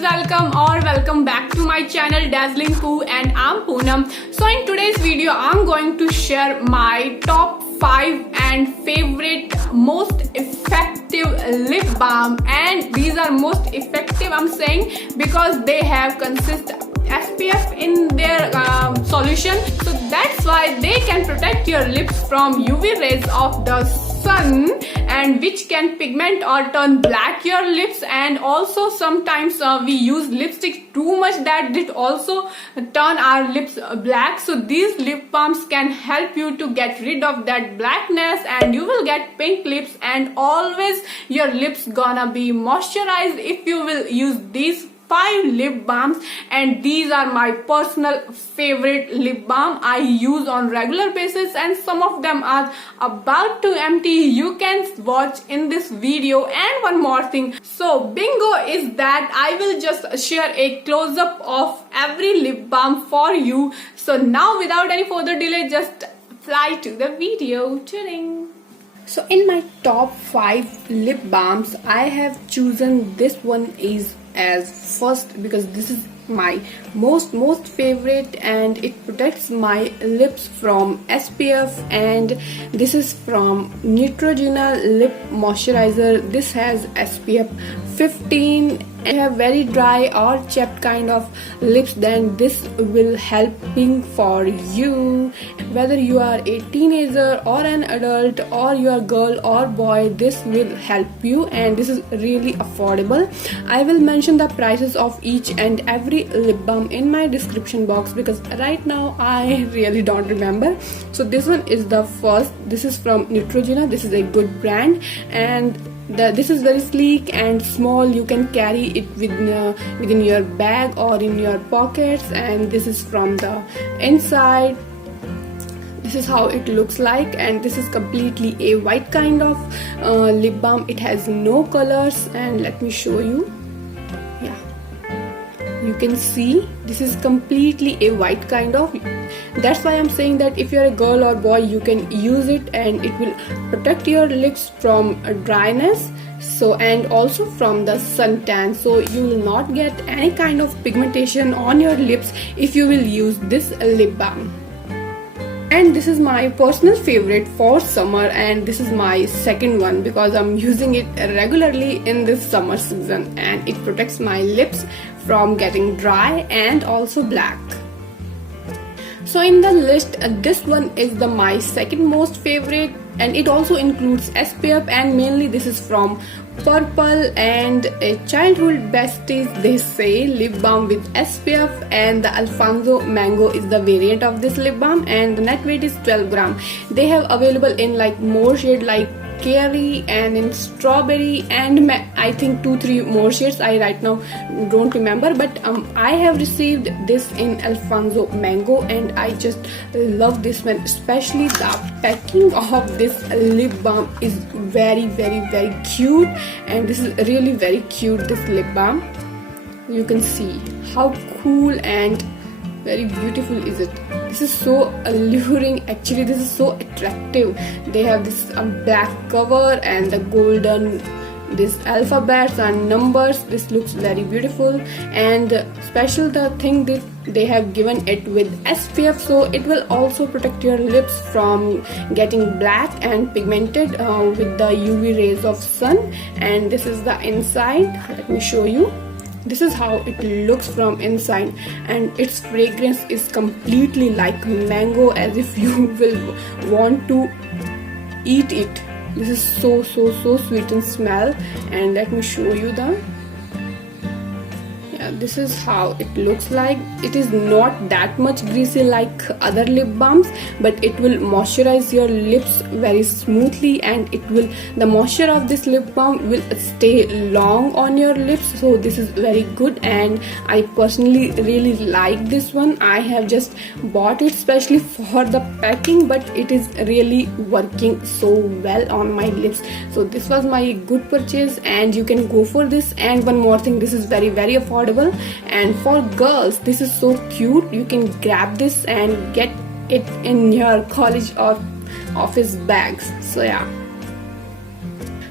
please welcome or welcome back to my channel Dazzling Poo, and I'm Poonam. So in today's video I'm going to share my top 5 and favorite most effective lip balm, and these are most effective I'm saying because they have consist SPF in their solution, so that's why they can protect your lips from UV rays of the sun, and which can pigment or turn black your lips. And also sometimes we use lipstick too much that it also turn our lips black, so these lip balms can help you to get rid of that blackness and you will get pink lips, and always your lips gonna be moisturized if you will use these 5 lip balms. And these are my personal favorite lip balm I use on regular basis, and some of them are about to empty, you can watch in this video. And one more thing, so bingo is that I will just share a close-up of every lip balm for you. So now without any further delay, just fly to the video. Chilling. So in my top 5 lip balms, I have chosen this one is as first because this is my most favorite and it protects my lips from SPF, and this is from Neutrogena lip moisturizer. This has SPF 15. I have very dry or chapped kind of lips, then this will helping for you whether you are a teenager or an adult or you are girl or boy. This will help you, and this is really affordable. I will mention the prices of each and every lip balm in my description box because right now I really don't remember. So this one is the first. This is from Neutrogena. This is a good brand, and this is very sleek and small. You can carry it within your bag or in your pockets, and this is from the inside. This is how it looks like, and this is completely a white kind of lip balm. It has no colors, and let me show you. Yeah, you can see this is completely a white kind of. That's why I'm saying that if you're a girl or boy, you can use it and it will protect your lips from dryness, so and also from the suntan, so you will not get any kind of pigmentation on your lips if you will use this lip balm. And this is my personal favorite for summer, and this is my second one because I'm using it regularly in this summer season, and it protects my lips from getting dry and also black. So in the list, this one is my second most favorite, and it also includes SPF, and mainly this is from Purple and a childhood besties, they say, lip balm with SPF, and the Alfonso Mango is the variant of this lip balm, and the net weight is 12 gram. They have available in like more shade like Cherry and in Strawberry, and I think 2-3 more shades. I right now don't remember, but I have received this in Alfonso Mango, and I just love this one. Especially the packing of this lip balm is very cute, and this is really very cute, this lip balm. You can see how cool and very beautiful is it. This is so alluring, actually this is so attractive. They have this black cover and the golden these alphabets and numbers. This looks very beautiful, and special the thing that they have given it with SPF, so it will also protect your lips from getting black and pigmented with the UV rays of sun. And this is the inside. Let me show you. This is how it looks from inside, and its fragrance is completely like mango, as if you will want to eat it. This is so sweet in smell, and let me show you the. This is how it looks like. It is not that much greasy like other lip balms, but it will moisturize your lips very smoothly, and the moisture of this lip balm will stay long on your lips, so this is very good, and I personally really like this one. I have just bought it especially for the packing, but it is really working so well on my lips, so this was my good purchase, and you can go for this. And one more thing, this is very affordable, and for girls this is so cute. You can grab this and get it in your college or office bags. So yeah,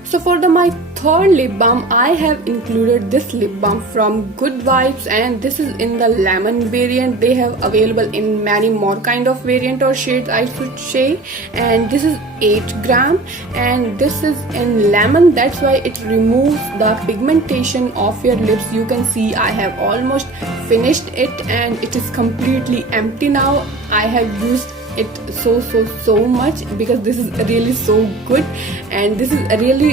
so for my third lip balm, I have included this lip balm from Good Vibes, and this is in the lemon variant. They have available in many more kind of variant or shades, I should say, and this is 8 gram and this is in lemon. That's why it removes the pigmentation of your lips. You can see I have almost finished it and it is completely empty now. I have used it so much because this is really so good, and this is really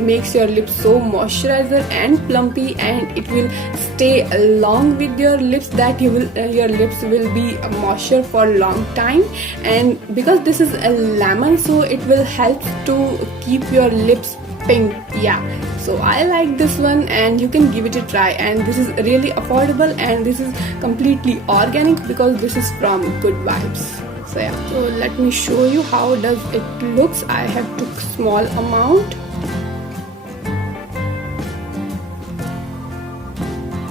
makes your lips so moisturizer and plumpy, and it will stay along with your lips, that your lips will be moisture for a long time. And because this is a lemon, so it will help to keep your lips pink. Yeah, so I like this one and you can give it a try, and this is really affordable and this is completely organic because this is from Good Vibes. So yeah, so let me show you how does it looks. I have took small amount.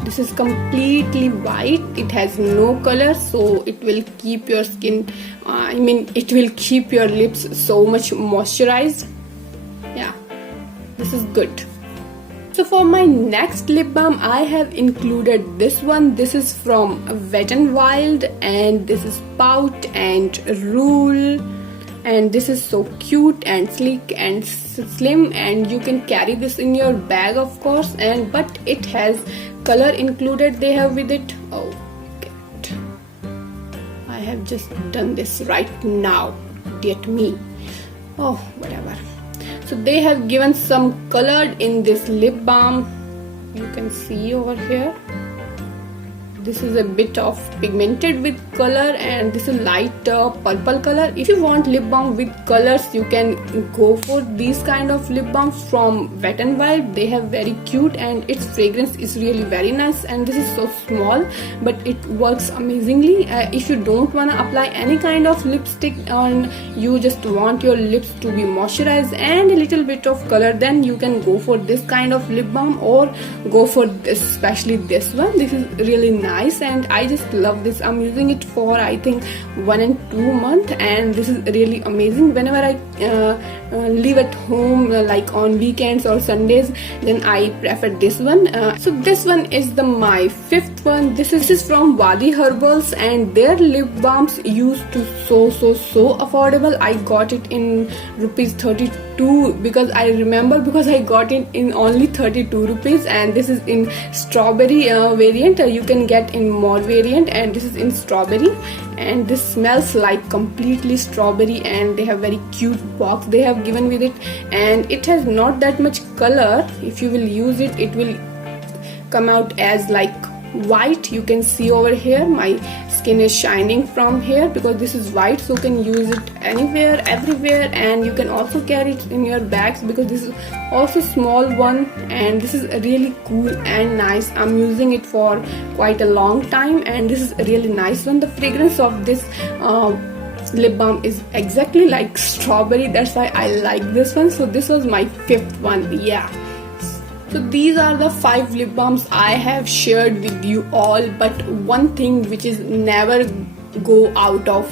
This is completely white, it has no color, so it will keep your skin, it will keep your lips so much moisturized. Yeah, this is good. So for my next lip balm, I have included this one. This is from Wet n Wild and this is Pout and Rule, and this is so cute and sleek and slim, and you can carry this in your bag of course, and but it has color included they have with it. Oh, okay. I have just done this right now, get me. Oh, whatever. So they have given some color in this lip balm. You can see over here. This is a bit of pigmented with color, and this is light purple color. If you want lip balm with colors, you can go for these kind of lip balms from Wet n Wild. They have very cute and its fragrance is really very nice, and this is so small but it works amazingly. If you don't want to apply any kind of lipstick and you just want your lips to be moisturized and a little bit of color, then you can go for this kind of lip balm or go for this, especially this one. This is really nice and I just love this. I'm using it for I think 1 and 2 months, and this is really amazing. Whenever I live at home like on weekends or Sundays, then I prefer this one. So this one is my 5th one. This is from Wadi Herbals, and their lip balms used to so affordable. I got it in rupees 32 because I remember, because I got it in only 32 rupees, and this is in strawberry variant. You can get in more variant, and this is in strawberry, and this smells like completely strawberry, and they have very cute box they have given with it, and it has not that much color. If you will use it, it will come out as like white. You can see over here my skin is shining from here because this is white, so you can use it anywhere, everywhere, and you can also carry it in your bags because this is also small one, and this is really cool and nice. I'm using it for quite a long time, and this is a really nice one. The fragrance of this lip balm is exactly like strawberry, that's why I like this one. So this was my 5th one. Yeah, so these are the 5 lip balms I have shared with you all, but one thing which is never go out of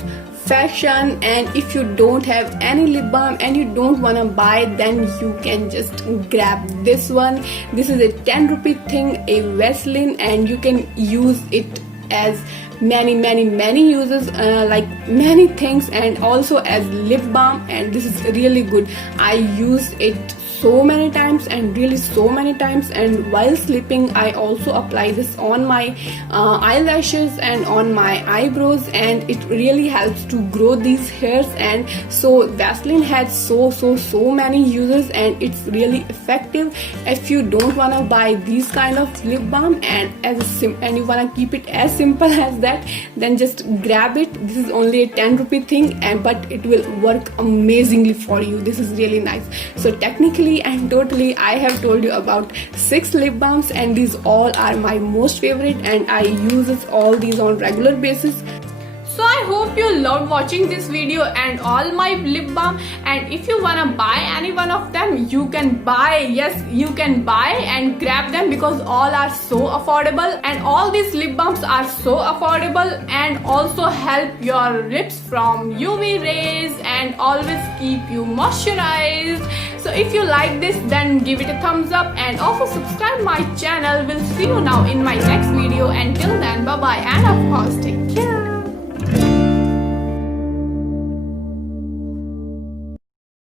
fashion, and if you don't have any lip balm and you don't wanna buy, then you can just grab this one. This is a 10 rupee thing, a Vaseline, and you can use it as many uses, like many things, and also as lip balm, and this is really good. I use it so many times, and really so many times, and while sleeping I also apply this on my eyelashes and on my eyebrows, and it really helps to grow these hairs. And so Vaseline has so many uses, and it's really effective. If you don't want to buy these kind of lip balm and you want to keep it as simple as that, then just grab it. This is only a 10 rupee thing, but it will work amazingly for you. This is really nice. So technically and totally I have told you about 6 lip balms, and these all are my most favorite, and I use all these on regular basis. So I hope you loved watching this video and all my lip balm. And if you wanna buy any one of them, you can buy. Yes, you can buy and grab them because all are so affordable, and all these lip balms are so affordable and also help your lips from UV rays and always keep you moisturized. So if you like this, then give it a thumbs up and also subscribe my channel. We'll see you now in my next video. Until then, bye bye, and of course take care.